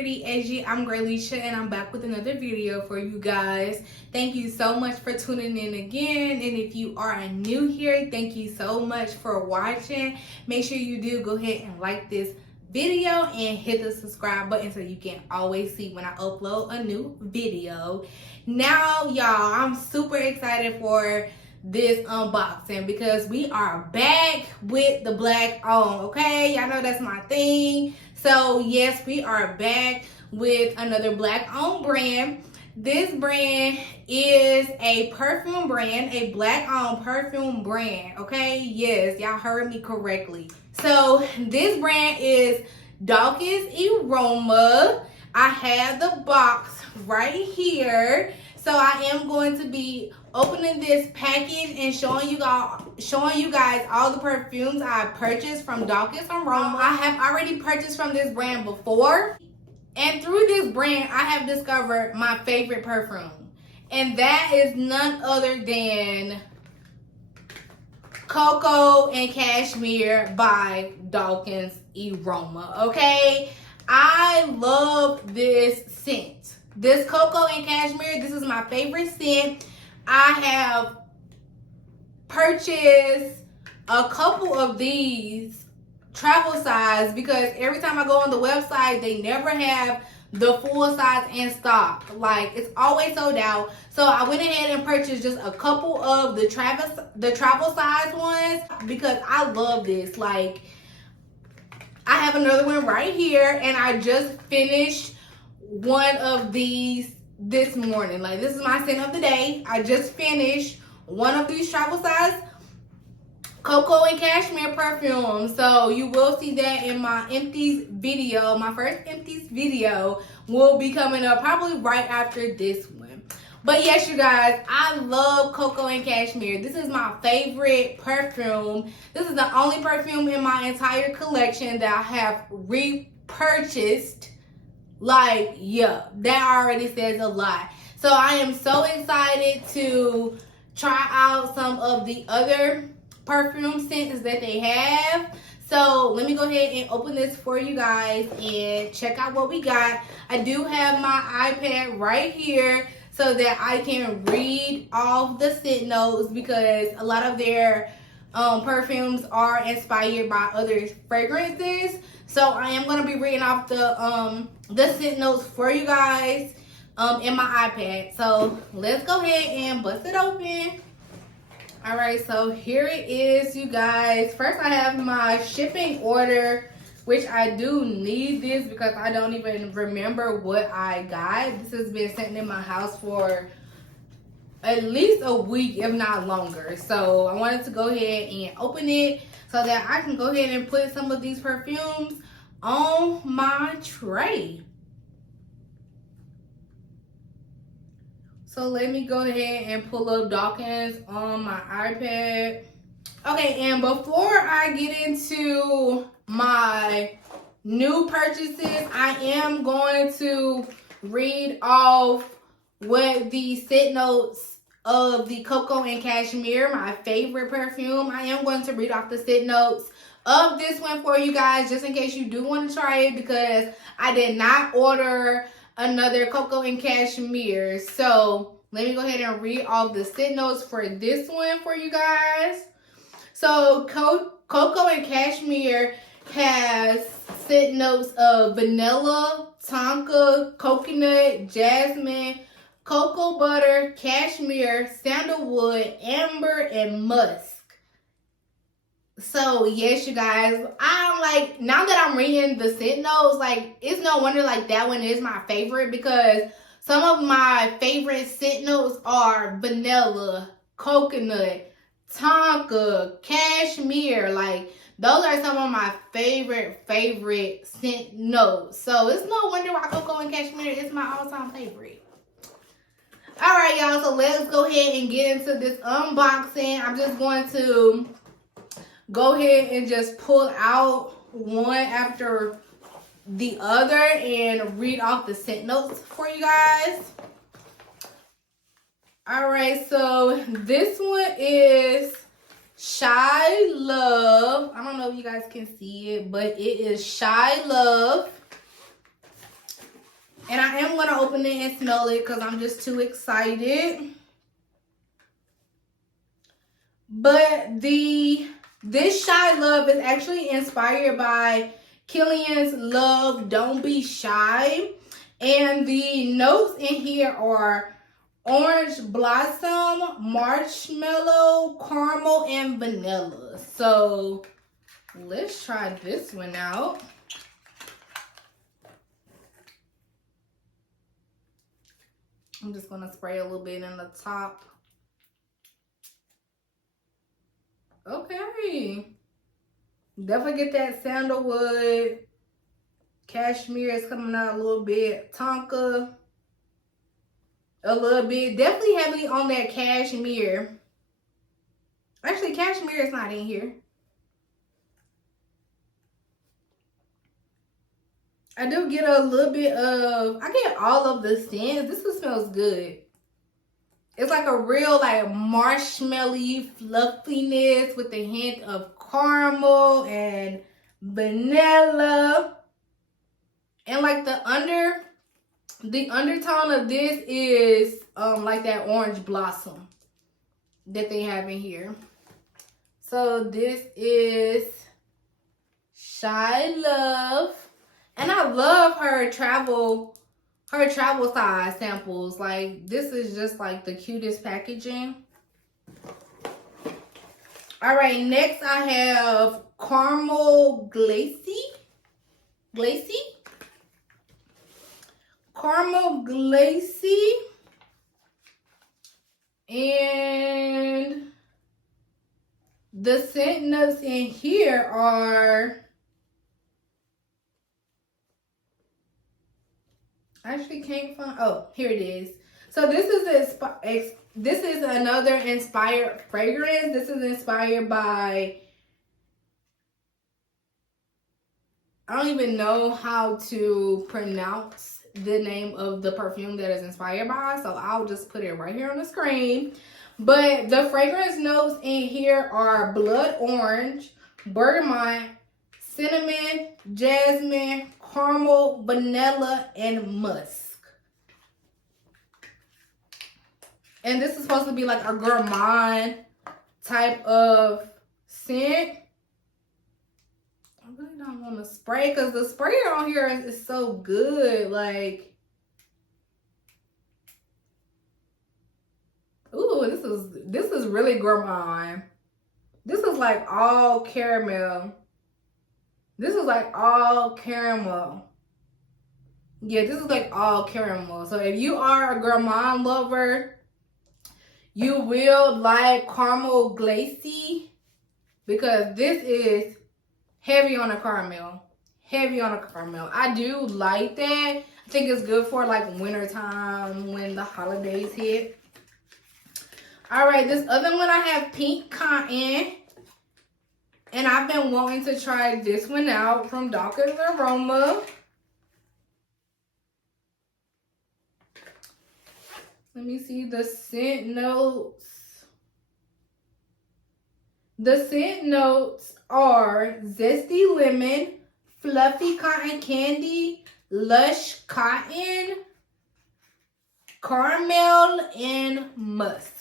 pretty edgy. I'm Gralicia and I'm back with another video for you guys. Thank you so much for tuning in again, and if you are new here, thank you so much for watching. Make sure you do go ahead and like this video and hit the subscribe button so you can always see when I upload a new video. Now y'all, I'm super excited for this unboxing because we are back with the black on. Okay, y'all know that's my thing. So yes, we are back with another black on brand. This brand is a perfume brand, a black on perfume brand. Okay, yes, y'all heard me correctly. So this brand is Daükens Arôme. I have the box right here. So I am going to be opening this package and showing you guys all the perfumes I purchased from Daükens Arôme. I have already purchased from this brand before, and through this brand I have discovered my favorite perfume, and that is none other than Coco Cashmere by Daükens Arôme. Okay, I love this scent. This Coco Cashmere, this is my favorite scent. I have purchased a couple of these travel size because every time I go on the website, they never have the full size in stock. Like, it's always sold out. So I went ahead and purchased just a couple of the travel size ones because I love this. Like, I have another one right here, and I just finished one of these this morning. Like, this is my scent of the day. I just finished one of these travel size Coco Cashmere perfume. So you will see that in my empties video. My first empties video will be coming up probably right after this one. But yes, you guys, I love Coco Cashmere. This is my favorite perfume. This is the only perfume in my entire collection that I have repurchased. Like, yeah, that already says a lot. So I am so excited to try out some of the other perfume scents that they have. So let me go ahead and open this for you guys and check out what we got. I do have my iPad right here so that I can read off the scent notes because a lot of their perfumes are inspired by other fragrances. So I am going to be reading off the scent notes for you guys in my iPad. So let's go ahead and bust it open. All right, so here it is, you guys. First, I have my shipping order, which I do need this because I don't even remember what I got. This has been sitting in my house for at least a week, if not longer. So I wanted to go ahead and open it so that I can go ahead and put some of these perfumes on my tray. So let me go ahead and pull up Daükens on my iPad. Okay, and before I get into my new purchases, I am going to read off what the scent notes of the Coco Cashmere, my favorite perfume. I am going to read off the scent notes of this one for you guys just in case you do want to try it because I did not order another Coco Cashmere. So let me go ahead and read all the scent notes for this one for you guys. So Coco Cashmere has scent notes of vanilla, tonka, coconut, jasmine, cocoa butter, cashmere, sandalwood, amber, and musk. So yes, you guys, I'm like, now that I'm reading the scent notes, like, it's no wonder like that one is my favorite because some of my favorite scent notes are vanilla, coconut, tonka, cashmere. Like, those are some of my favorite scent notes. So it's no wonder why Coco Cashmere is my all-time favorite. All right, y'all, so let's go ahead and get into this unboxing. I'm just going to go ahead and just pull out one after the other and read off the scent notes for you guys. All right, so this one is Shy Love. I don't know if you guys can see it, but it is Shy Love. And I am going to open it and smell it because I'm just too excited. But this Shy Love is actually inspired by Killian's Love Don't Be Shy. And the notes in here are orange blossom, marshmallow, caramel, and vanilla. So let's try this one out. I'm just going to spray a little bit in the top. Okay. Definitely get that sandalwood. Cashmere is coming out a little bit. Tonka. A little bit. Definitely heavily on that cashmere. Actually, cashmere is not in here. I do get a little bit of, I get all of the scents. This one smells good. It's like a real like marshmallowy fluffiness with a hint of caramel and vanilla. And like the undertone of this is like that orange blossom that they have in here. So this is Shy Love. And I love her travel size samples. Like, this is just like the cutest packaging. All right, next I have Caramel Glacé. Caramel Glacé. And the scent notes in here are, I actually can't find, oh, here it is. So this is another inspired fragrance. This is inspired by, I don't even know how to pronounce the name of the perfume that is inspired by, so I'll just put it right here on the screen. But the fragrance notes in here are blood orange, bergamot, cinnamon, jasmine, caramel, vanilla, and musk. And this is supposed to be like a gourmand type of scent. I really don't want to spray because the sprayer on here is so good. Like, ooh, this is really gourmand. This is like all caramel. This is like all caramel. Yeah, this is like all caramel. So if you are a gourmand lover, you will like Caramel Glacé because this is heavy on the caramel. Heavy on the caramel. I do like that. I think it's good for like winter time when the holidays hit. All right, this other one I have Pink Cotton. And I've been wanting to try this one out from Daükens Arôme. Let me see the scent notes. The scent notes are zesty lemon, fluffy cotton candy, lush cotton, caramel, and musk.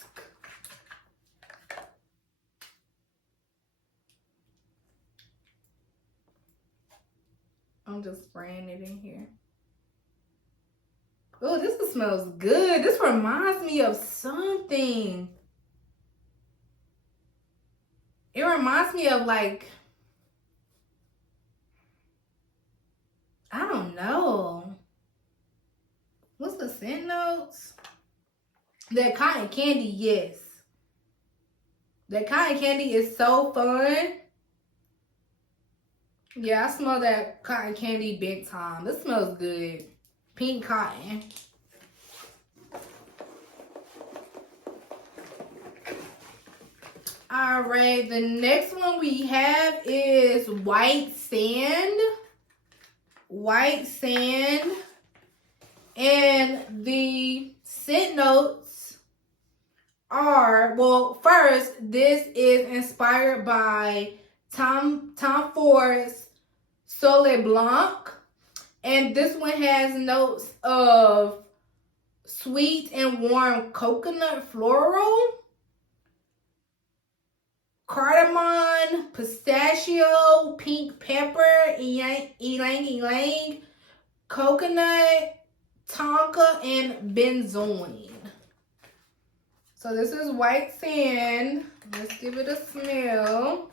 I'm just spraying it in here. Oh, this one smells good. This reminds me of something. It reminds me of like, I don't know. What's the scent notes? That cotton candy, yes. That cotton candy is so fun. Yeah, I smell that cotton candy big time. This smells good. Pink cotton. All right, the next one we have is White Sand. White Sand. And the scent notes are, well, first, this is inspired by Tom Ford's Soleil Blanc. And this one has notes of sweet and warm coconut floral, cardamom, pistachio, pink pepper, ylang, coconut, tonka, and benzoin. So this is white sand. Let's give it a smell.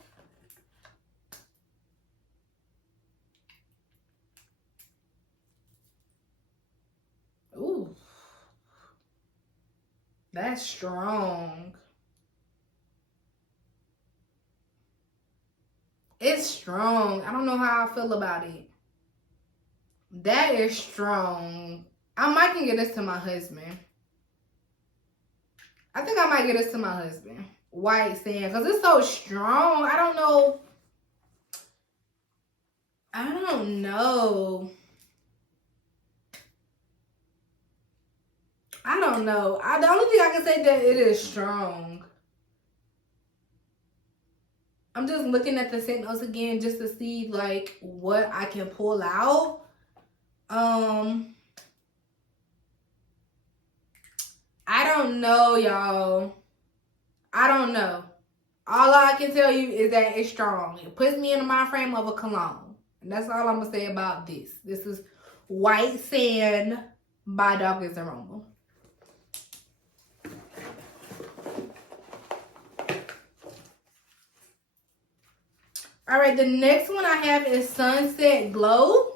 Ooh, that's strong. It's strong. I don't know how I feel about it. That is strong. I might can get this to my husband. I think I might get this to my husband. White sand, because it's so strong. I don't know. The only thing I can say that it is strong. I'm just looking at the scent notes again just to see like what I can pull out. I don't know, y'all. I don't know. All I can tell you is that it's strong. It puts me in the mind frame of a cologne. And that's all I'm going to say about this. This is White Sand by Daükens Arôme. All right, the next one I have is Sunset Glow.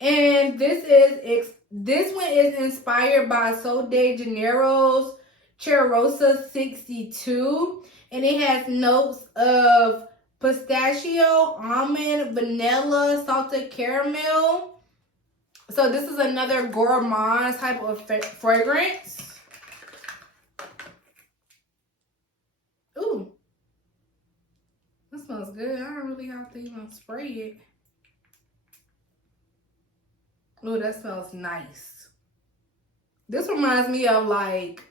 And this one is inspired by Sol de Janeiro's Cheirosa 62. And it has notes of pistachio, almond, vanilla, salted caramel. So this is another gourmand type of fragrance. Ooh. That smells good. I don't really have to even spray it. Ooh, that smells nice. This reminds me of like,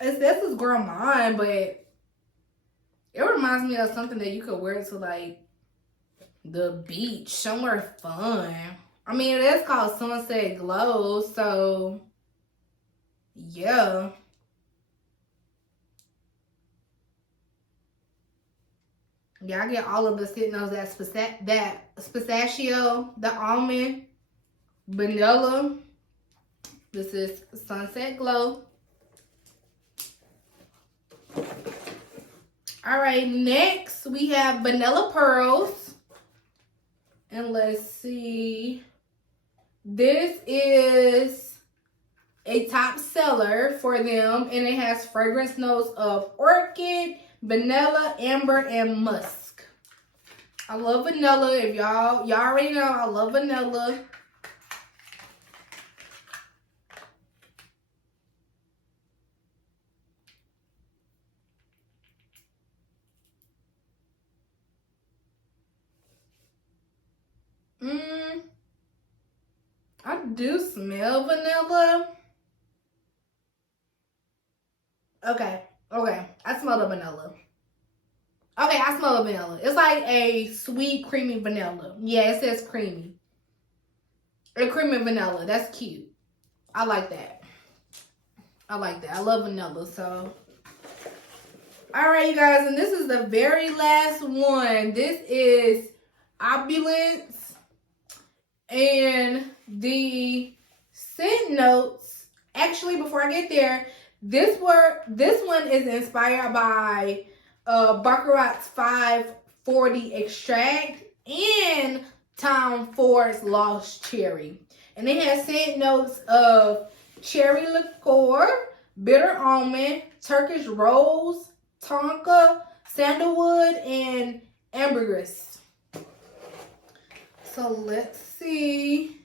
this is gourmand, but it reminds me of something that you could wear to like the beach, somewhere fun. I mean, it is called Sunset Glow, so yeah. Yeah, I get all of the scent notes. That pistachio, the almond, vanilla. This is Sunset Glow. All right, next we have Vanilla Pearls. And let's see. This is a top seller for them, and it has fragrance notes of orchid, vanilla, amber, and musk. I love vanilla. If y'all already know, I love vanilla. I do smell vanilla. Okay. I smell the vanilla. Okay, I smell the vanilla. It's like a sweet, creamy vanilla. Yeah, it says creamy. A creamy vanilla. That's cute. I like that. I love vanilla, so. All right, you guys, and this is the very last one. This is Opulence. And the scent notes, actually, before I get there, this one is inspired by Baccarat's 540 extract and Tom Ford's Lost Cherry. And it has scent notes of cherry liqueur, bitter almond, Turkish rose, tonka, sandalwood, and ambergris. So let's see.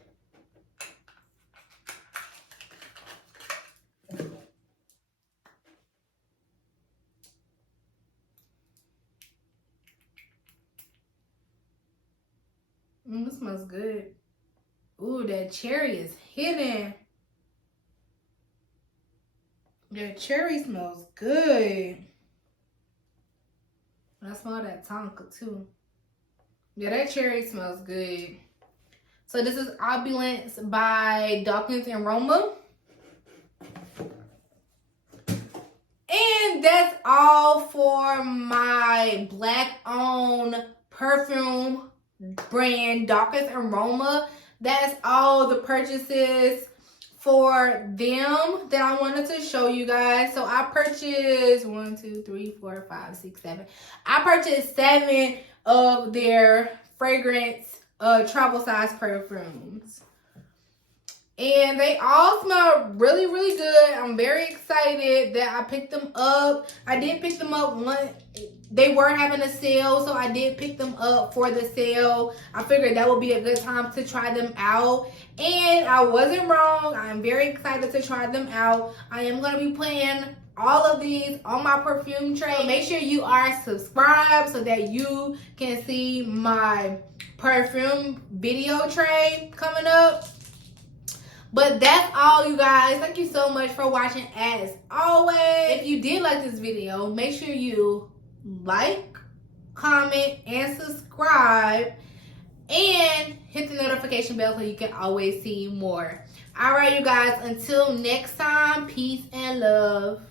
This smells good. Ooh, that cherry is hidden. That cherry smells good. I smell that tonka too. Yeah, that cherry smells good. So this is Opulence by Daükens Arôme. And that's all for my black-owned perfume brand, Daükens Arôme. That's all the purchases for them that I wanted to show you guys. So I purchased 1, 2, 3, 4, 5, 6, 7. I purchased 7 of their fragrance travel size perfumes. And they all smell really, really good. I'm very excited that I picked them up. I did pick them up once. They were having a sale, so I did pick them up for the sale. I figured that would be a good time to try them out. And I wasn't wrong. I'm very excited to try them out. I am going to be putting all of these on my perfume tray. So make sure you are subscribed so that you can see my perfume video tray coming up. But that's all, you guys. Thank you so much for watching as always. If you did like this video, make sure you like, comment, and subscribe. And hit the notification bell so you can always see more. Alright, you guys. Until next time, peace and love.